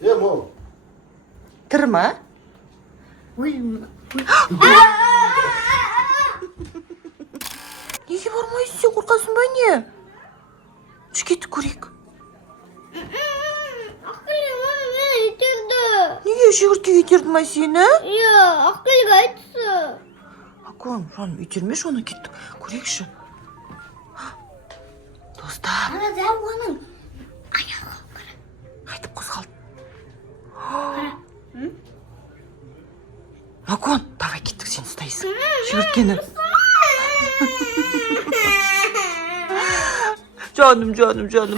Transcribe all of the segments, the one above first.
뭐? 들마? Неге бармайсың сен қорқасың ба не? Жүр кетіп көрейік. Ақылы мама мені итерді. Неге жүгіртке итерді ма сені? Иә, ақылға айтсы. Акон, жаным итермеші оны кеттік көрейікші. Достар, Ана дәу оның аяғы. қайтып қозғалды. Акон, давай кеттік сен ұстайсың. Жүгірткені. Жаным,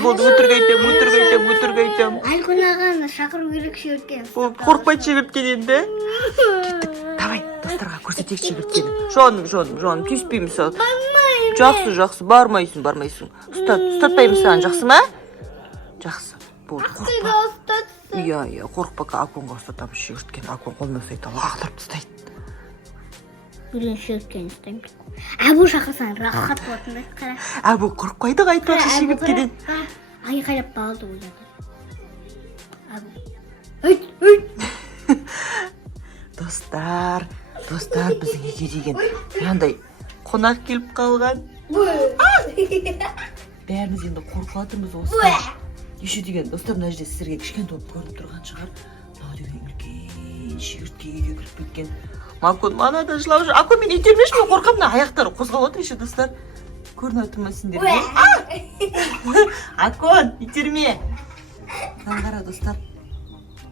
болды өтірік айтам. Әлкүн шақыру керек шүрткен. Қорқпайды жүгірткен енді. Кеттік, давай достарға көрсетейік жүгірткені. Жаным, түйіспеймін саған. Жақсы, бармайсың. Ұстатпаймын саған, жақсы ма? Жақсы, болды, қорқпа. Иә, қорқпа, Аконға ұстатамыз жүгірткен. Акон қолына ұстайды, лақтырып тастайды. Білен шүрткен ұстаймын. Әбу шақырсан рахат болатындай қара. Әбу қорқпайды қайтпақшы жүгірткеден. Айқайлап қалды ойлады. Әбу. Достар, біздің үйге деген мынандай қонақ келіп қалған. Бәріміз енді қорқатымыз осылай. Еще деген достар, мына жерде сіздерге кішкене болып көрініп тұрған шығар. Мынау деген үлкен шегіртке үйге кіріп кеткен. Акон манада жылап жүр. Акон, мен итермеші, мен қорқамын, мына аяқтары қозғалып отыр еще достар. Көрініп отыр ма сендер? Акон, итерме. Мынаны қара достар.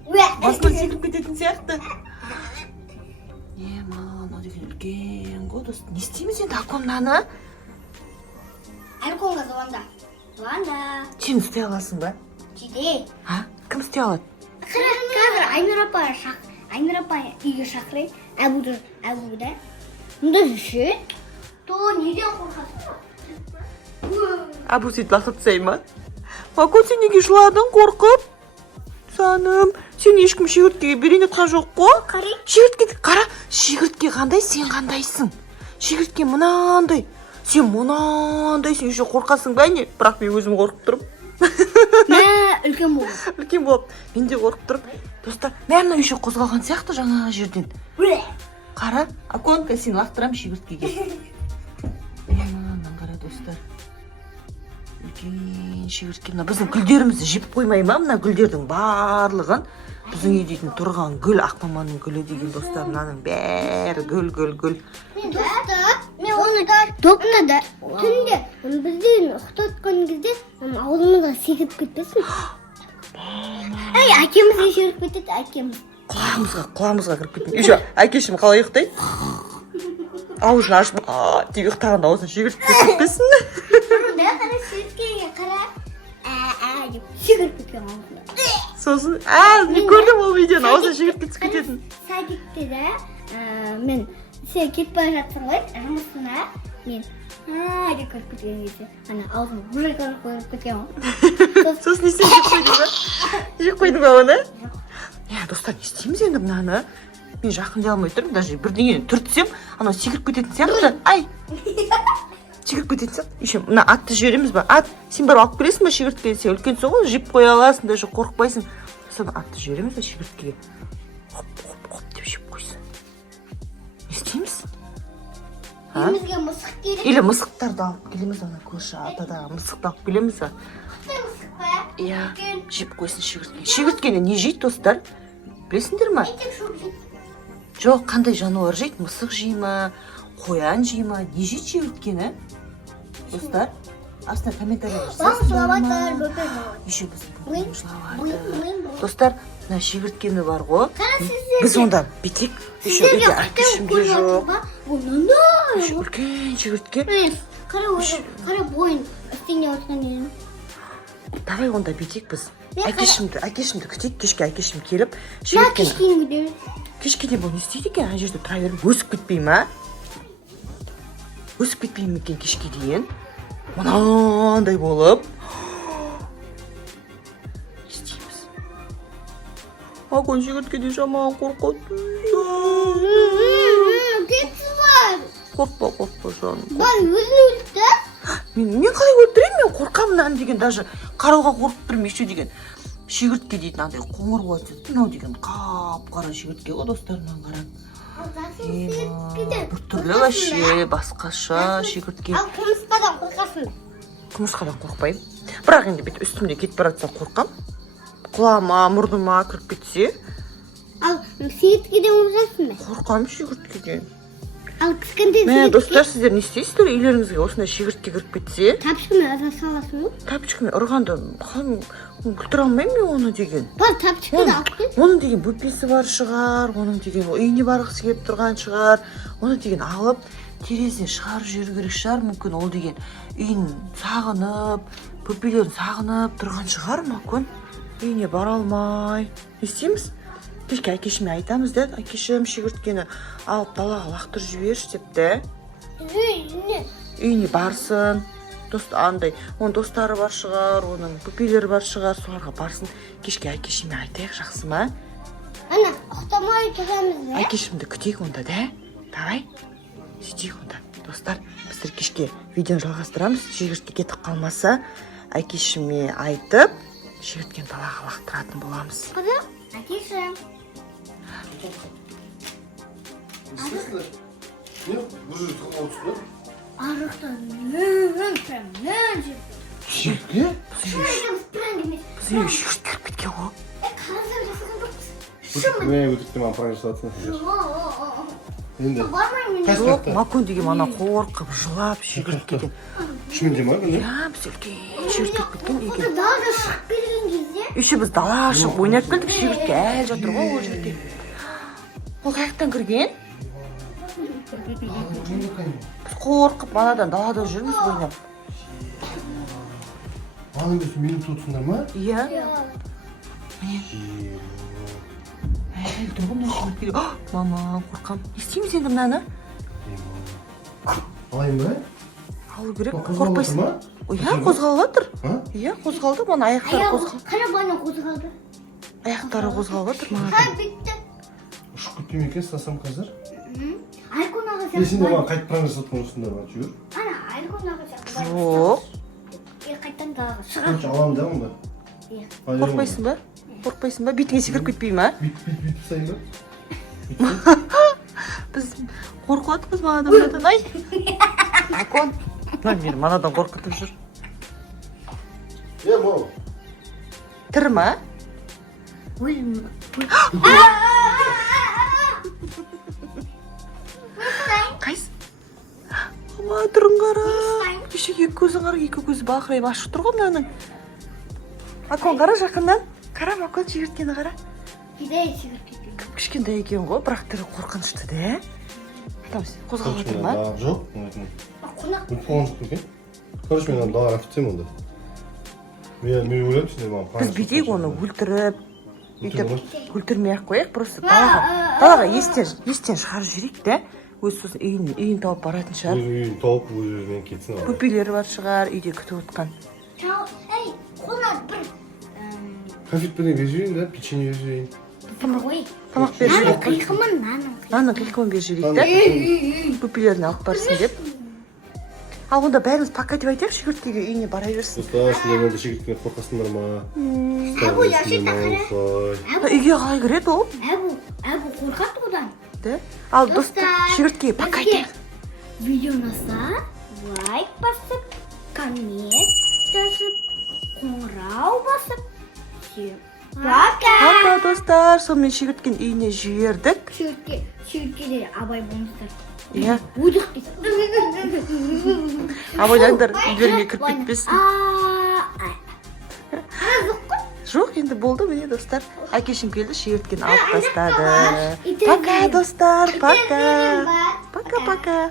Басынан секіріп кететін сияқты. Мынау деген үлкен ғой достар. Не істейміз енді Акон мынаны? Әлкүнға звонда. Сен ұстай аласың ба? Жиде. Кім ұстай алады? Қазір Айнұр апа үйге шақырайын. Әбуді. Мұнда жүрші. То неден қорқасың? Әбу сөйтіп лақтырып тастайын ма? Акон, сен неге жыладың қорқып? Саным, сен ешкім шегірткеге берейін етқан жоқ қой? Қара, шегіртке қандай, сен қандайсың? Шегіртке мынандай. Сен мынандайсың, еще қорқасың ба не? Бірақ мен өзім қорқып тұрып. Үлкен болып. Мен де қорқып тұрып. Достар, мына еще қозғалған сияқты жаңағы жерден. Қара, Аконка, сен лақтырам шегірткеге. Мынаны қара достар. Үлкен шегіртке. Біздің гүлдерімізді жеп қоймай ма? Мына гүлдердің барлығын. Біздің үйдейтін тұрған гүл, ақмаманың гүлі деген достар. Мынаның бәрі гүл. Мен оны доптады. Түнде бізден ұқтатқан кезде аулымызға секіріп кетпесін. Әкемізге шеріп кетеді, әкеміз. Құлағымызға кіріп кеткен. Еще әкешім қалай ұйықтайды? Аузын ашып, деп ұйықтаған аузын шегіріп кетпесін. Қара шеріпкеге қара. Деп шегіріп кеткен аузына. Сосын, мен көрдім ол видеоны, аузын шегіріп кететін. Садикте де мен сен кетіп бара жатсың ғой, жұмысына мен деп көріп кеткен кезде ана аузын бұржай көріп кеткен ғой. Сосын не істеп жеп қойдың ба оны? Достар, не істейміз енді мынаны? Мен жақындай алмай тұрмын, даже бірдеңені түртсем, анау секіріп кететін сияқты. Секіріп кететін сияқты. Еще мына атты жібереміз ба? Ат, сен барып алып келесің ба шегірткеге? Сен үлкенсің ғой, жеп қоя аласың, даже қорықпайсың. Соны атты жібереміз ба шегірткеге? Хоп деп жеп қойсын. Не істейміз? Үйімізге мысық керек. Или мысықтарды алып келеміз, ана көрші атадағы мысықты алып келеміз ба? Мысық па? Иә, жеп қойсын шегіртке. Шегірткені не жейді достар? Білесіңдер ма? Жоқ, қандай жануар жейді? Мысық жей ма? Қоян жей ма? Не жейді шегірткені? Достар, астына комментария жазасыздар ма? Еще біздің бөлім жылаватыр. Достар, мына шегірткені бар ғой. Біз онда бетек. Еще өте әкешімде жоқ. Үлкен шегіртке. Қара бойын үстеңе отқан едім. Давай онда бетек біз. Әкешімді күтейік, кешке әкешім келіп. Кешкеде бұл не істейді екен? Ана жерде тұра беріп өсіп кетпей ма? Өсіп кетпей ме екен кешке дейін? Мынандай болып. Не істейміз? Акон шегірткеден жаман қорқады. Қорқпа жаным. Өзін өлді? Мен қалай өлтірейін? Мен қорқамын деген, даже қарауға қорқып тұрмын еще деген. шегіртке дейді андай қоңыр қуатады. Мынау деген қап-қара шегіртке ғой достар, мынаны қараңыз. Біртүрлі вообще басқаша шегіртке. Ал құмырсқадан қорқасың ба? Құмырсқадан қорықпаймын. Бірақ енді бүйтіп үстімде кетіп бара жатса қорқам. Құлама, мұрныма кіріп кетсе. Ал шегірткеден қорқасың ба? Қорқамын шегірткеден. Ал кішкентай Міне достар, сіздер не істейсіздер? Үйлеріңізге осындай шегіртке кіріп кетсе, тапшықмен ұра саласың ба? тапчыкмен ұрғанда күлтіре алмаймын мен оны деген. Бар тапшықпен алып кел. Оның деген бөпесі бар шығар, оның деген үйіне барғысы келіп тұрған шығар. Оны деген алып, терезеден шығарып жіберу керек шығар, мүмкін ол деген үйін сағынып, бөпелерін сағынып тұрған шығар, мүмкін. Үйіне бара алмай. Не істейміз? Кешке әкешіме айтамыз да, әкешім шегірткені алып далаға лақтырып жіберші деп те. Үйіне барсын. Андай, оның достары бар шығар, оның бөпелері бар шығар, соларға барсын. Кешке әкешіме айтайық, жақсы ма? Ана, ұқтамай тұрамыз ба? Әкешімді күтейік онда да. Давай. Сөйтейік онда. Достар, біздер кешке видеоны жалғастырамыз. Шегіртке кетіп қалмаса, әкешіме айтып, шегірткені далаға лақтыратын боламыз. Қызым, әкешім. Естественно. Нет, вы же отсюда. Арықтан Шегіртке? Біз үйге шегіртке кіріп кеткен ғой. Мен өтірікте маған пранк жасаватсың. Енді. Жоқ, Макон деген ана қорқып, жылап шегірткеден. Шынымен ма бұны? Я, біз үлкен шегіртке кіріп кеткен екен. Далада шығып келген кезде Еще біз далаға шығып ойнап келдік, шегіртке әлі жатыр ғой ол жерде. Ол қаяқтан кірген? Біз қорқып, манадан далада жүрміз ойнап. Аны біз мені тұтсыңдар ма? Иә. Міне. Мама, қорқам. Не істейміз енді мынаны? Алайын ба? Алу керек, Қозғалып қорқпайсың. отыр ма? Иә, қозғалып жатыр. А? Иә, қозғалды, мана аяқтары қозғалды. қара бана қозғалды. Аяқтары қозғалып жатыр Ха, манадан. бітті. Ұшып кетпей ме екен, сасам қазір? Айкон аға Сен де маған қайтып пранк жасатқан осындар ма? Жүр. Ана, айкон аға сияқты. Жоқ. Қайттан далаға шыға. Короче, аламын да онда. Иә. Қорқпайсың ба? Қорқпайсың ба? Бетіңе секіріп кетпей ма? Бүйтіп сайын ба? Біз қорқып жатырмыз манадан. Ай! Айкон. Мені манадан қорқытып жүр. Мол. Тірі ма? Қайсы? Ама түрін қара. Кеше екі көзін қара, екі көзі бақырайып ашық тұр ғой мынаның. Акон қара жақыннан. Қара Макон шегірткені қара. Бидей шығып кетті. Кішкентай екен ғой, бірақ түрі қорқынышты да. Айтамыз, қозғалып жатыр ма? Жоқ. Қонақ. Өліп қалған жоқ екен. Короче, мен далаға кетсем онда. Мен ойлаймын сендер маған пранк Біз бүйтейік оны өлтіріп, Өлтіріп өйтіп өлтірмей-ақ қояйық, просто далаға естен шығарып жіберейік та. Өз сосын үйін тауып баратын шығар. Өз үйін тауып, өз өзінен кетсін. Бөпелері бар шығар, үйде күтіп отқан. Ей, қонақ бір. Конфет берейін, беріп жіберейін да, печенье беріп жіберейін. Ой. Тамақ беріп Наның жіберейік. қиқымын, наның. Наның қиқымын беріп жіберейік та. Бөпелерін алып барсын деп. Ал онда бәріміз пока деп айтайық, шегірткеге үйіне бара берсін. Достар, сендер менде шегірткені қорқасыңдар ма? Әбу, яшет тақыры. Үйге қалай кіреді ол? Әбу қорқады одан. Да? Ал достар, шегірткеге пока айтайық. Видео ұнаса, лайк басып, коммент жазып, қоңырау басып. Пока! Пока достар, сонымен шегірткенің үйіне жібердік. Шегірткелер абай болыңыздар. Иә. Будық дейді. Абайлаңдар, үйлеріңе кіріп кетпесін. Жоқ, енді болды міне достар. Әкешім келді, шегірткені алып тастады. Пока достар, пока. Пока-пока.